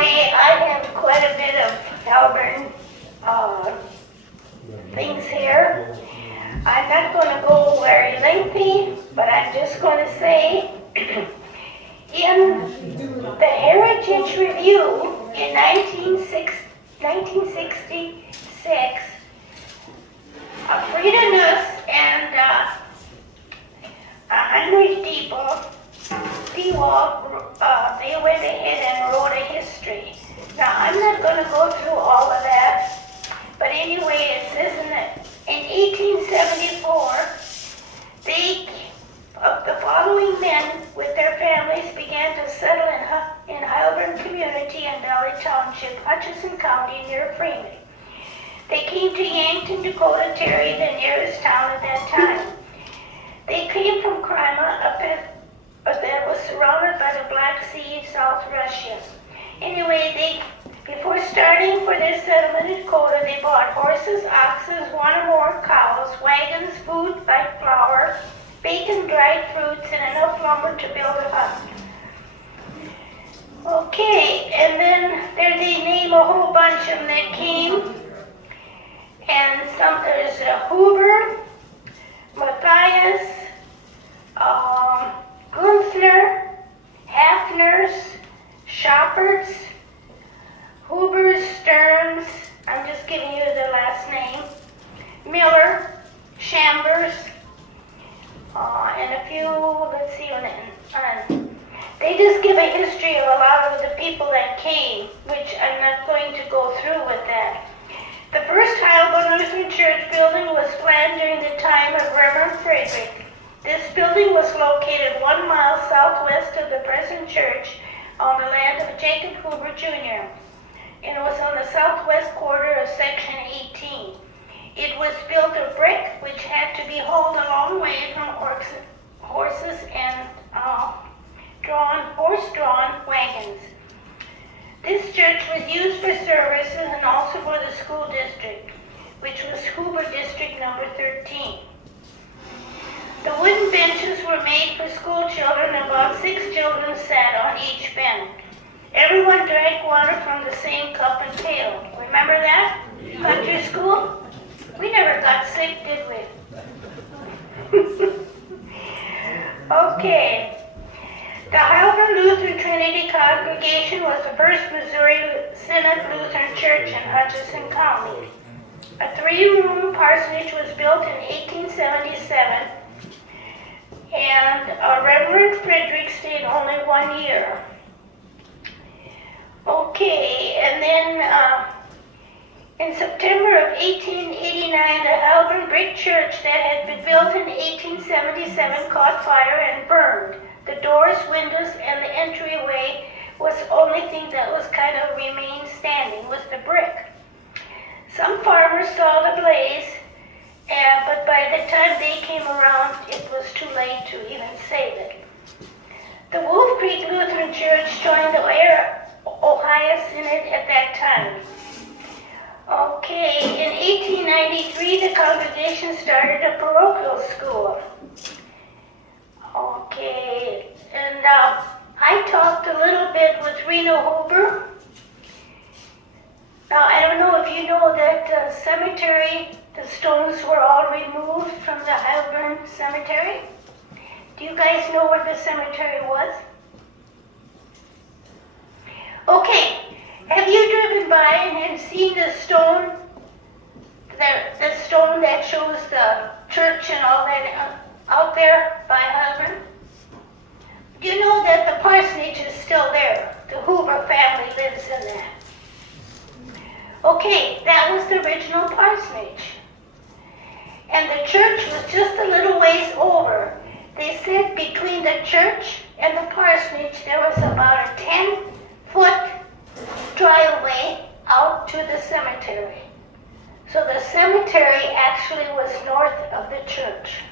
anyway, I have quite a bit of Heilbronn things here. I'm not going to go very lengthy, but I'm just going to say, in the Heritage Review in 1966, Frida Nuss and 100 people, they went ahead and wrote a history. Now, I'm not going to go through all of that, but anyway, it says in 1874, the following men with their families began to settle in Heilbronn community in Valley Township, Hutchinson County, near Freeman. They came to Yankton, Dakota Territory, the nearest town at that time. They came from Crimea, that was surrounded by the Black Sea, South Russia. Anyway, before starting for their settlement in Dakota, they bought horses, oxen, one or more cows, wagons, food like flour, bacon, dried fruits, and enough lumber to build a hut. Okay, and then there they name a whole bunch of them that came. And there's Huber, Matthias, Gunther, Hafners, Shopperts, Hubers, Stearns, I'm just giving you the last name, Miller, Chambers, and a few, let's see, they just give a history of a lot of the people that came, which I'm not going to go through with that. The first Heilbronn Lutheran Church building was planned during the time of Reverend Frederick. This building was located 1 mile southwest of the present church on the land of Jacob Huber Jr. and it was on the southwest quarter of Section 18. It was built of brick, which had to be hauled a long way from horses and horse-drawn wagons. This church was used for services and also for the school district, which was Huber District number 13. The wooden benches were made for school children, and about 6 children sat on each bench. Everyone drank water from the same cup and pail. Remember that? Country school? We never got sick, did we? Okay. The Heilbronn Lutheran Trinity Congregation was the first Missouri Synod Lutheran Church in Hutchinson County. A 3-room parsonage was built in 1877, and Reverend Frederick stayed only 1 year. Okay, and then in September of 1889, the Heilbronn brick church that had been built in 1877 caught fire and burned. The doors, windows, and the entryway was the only thing that was kind of remained standing, was the brick. Some farmers saw the blaze, but by the time they came around, it was too late to even save it. The Wolf Creek Lutheran Church joined the Ohio Synod at that time. Okay, in 1893, the congregation started a parochial school. Okay, and I talked a little bit with Reno Huber. Now, I don't know if you know that the cemetery, the stones were all removed from the Heilbronn Cemetery. Do you guys know where the cemetery was? Okay, have you driven by and seen the stone, the stone that shows the church and all that out there by Heilbronn? Do you know that the parsonage is still there? The Huber family lives in that. Okay, that was the original parsonage. And the church was just a little ways over. They said between the church and the parsonage there was about a 10-foot driveway out to the cemetery. So the cemetery actually was north of the church.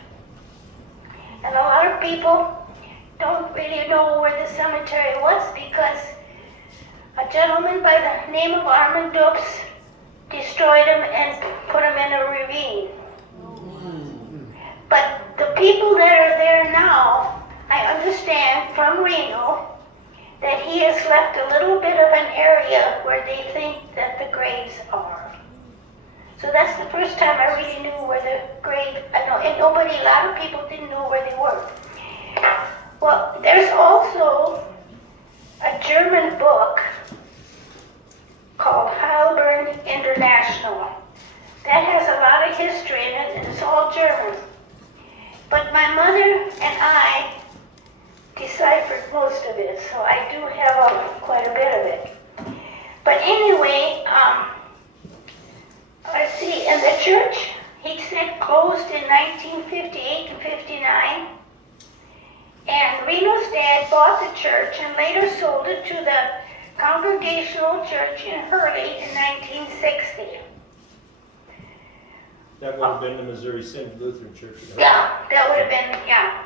And a lot of people don't really know where the cemetery was because a gentleman by the name of Armand Dupes destroyed him and put him in a ravine. But the people that are there now, I understand from Reno, that he has left a little bit of an area where they think that the graves are. So that's the first time I really knew where the grave, I know, and a lot of people didn't know where they were. Well, there's also a German book called Heilbronn International. That has a lot of history in it, and it's all German. But my mother and I deciphered most of it, so I do have quite a bit of it. But anyway, let's see, and the church, he said, closed in 1958 and 59. And Reno's dad bought the church and later sold it to the Congregational Church in Hurley in 1960. That would have been the Missouri Synod Lutheran Church. Yeah, that would have been, yeah.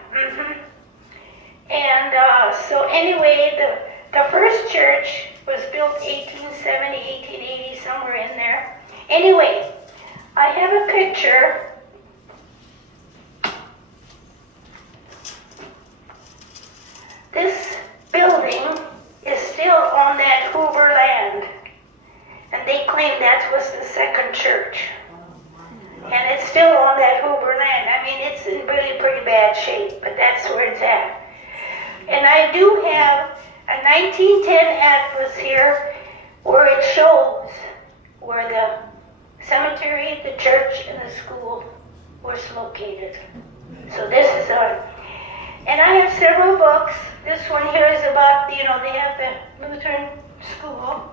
And so anyway, the first church was built 1870, 1880, somewhere in there. Anyway, I have a picture. This building is still on that Hoover land, and they claim that was the second church. And it's still on that Hoover land. I mean, it's in really pretty bad shape, but that's where it's at. And I do have a 1910 atlas here where it shows where the cemetery, the church, and the school was located. So this is our, and I have several books. This one here is about, they have the Lutheran school.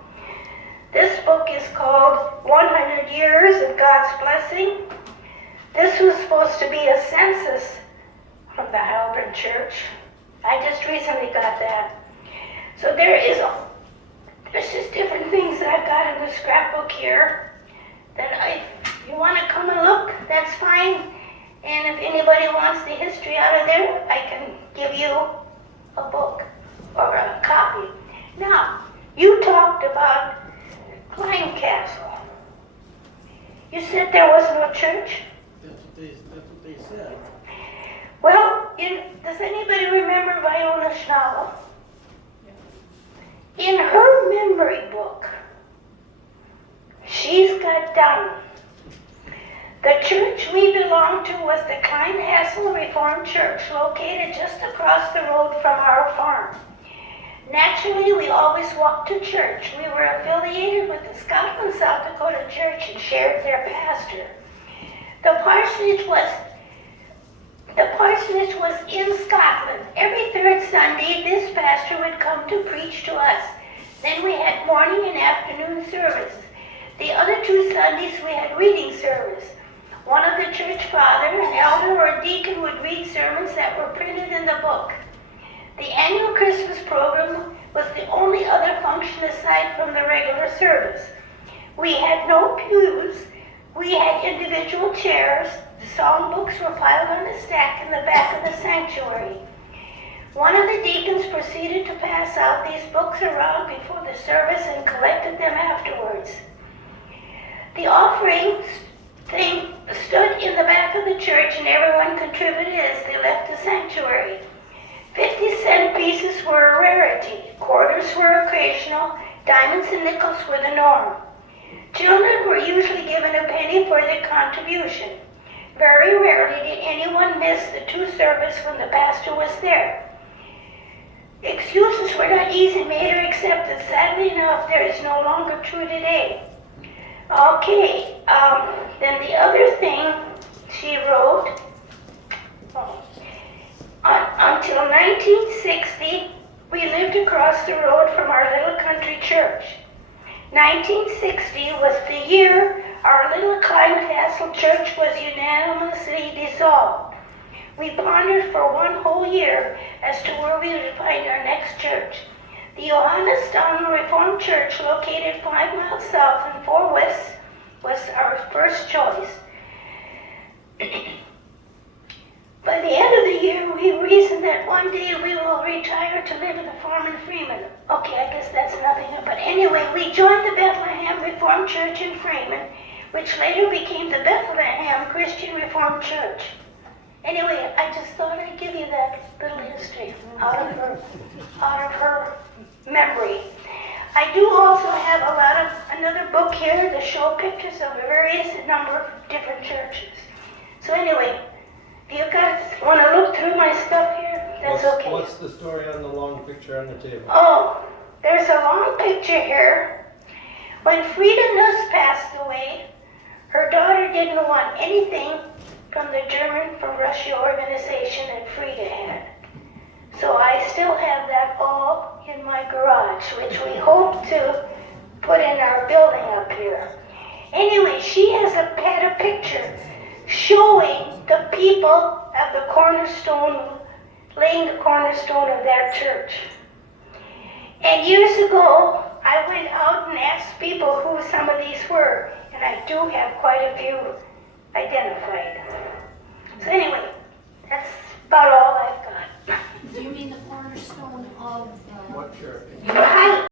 This book is called 100 Years of God's Blessing. This was supposed to be a census from the Heilbronn Church. I just recently got that. So there's just different things that I've got in the scrapbook here that if you want to come and look, that's fine. And if anybody wants the history out of there, I can give you a book or a copy. Now, you talked about Klein Castle. You said there was no church? That's what they said. Well, does anybody remember Viola Schnabel? In her memory book, she's got down, the church we belonged to was the Klein Castle Reformed Church, located just across the road from our farm. Naturally, we always walked to church. We were affiliated with the Scotland, South Dakota Church and shared their pastor. The parsonage was in Scotland. Every third Sunday, this pastor would come to preach to us. Then we had morning and afternoon service. The other 2 Sundays, we had reading service. One of the church father, an elder, or a deacon would read sermons that were printed in the book. The annual Christmas program was the only other function aside from the regular service. We had no pews. We had individual chairs. The psalm books were piled on a stack in the back of the sanctuary. One of the deacons proceeded to pass out these books around before the service and collected them afterwards. The offering thing stood in the back of the church and everyone contributed as they left the sanctuary. 50-cent pieces were a rarity. Quarters were occasional. Diamonds and nickels were the norm. Children were usually given a penny for their contribution. Very rarely did anyone miss the 2 service when the pastor was there. Excuses were not easy made or accepted. Sadly enough, there is no longer true today. Okay, then the other thing she wrote, until 1960, we lived across the road from our little country church. 1960 was the year our little Klein Castle church was unanimously dissolved. We pondered for 1 whole year as to where we would find our next church. The Johannes Donald Reformed Church, located 5 miles south and 4 west, was our first choice. By the end of the year, we reasoned that one day we will retire to live at the farm in Freeman. Okay, I guess that's nothing. But anyway, we joined the Bethlehem Reformed Church in Freeman, which later became the Bethlehem Christian Reformed Church. Anyway, I just thought I'd give you that little history out of her memory. I do also have another book here that show pictures of a various number of different churches. So anyway, if you guys want to look through my stuff here, that's okay. What's the story on the long picture on the table? Oh, there's a long picture here. When Frida Nuss passed away, her daughter didn't want anything from the from Russia organization that Frida had. So I still have that all in my garage, which we hope to put in our building up here. Anyway, she had a picture showing the people of the cornerstone, laying the cornerstone of that church. And years ago, I went out and asked people who some of these were, and I do have quite a few identified. So anyway, that's about all I've got. Do you mean the cornerstone of the? What church? The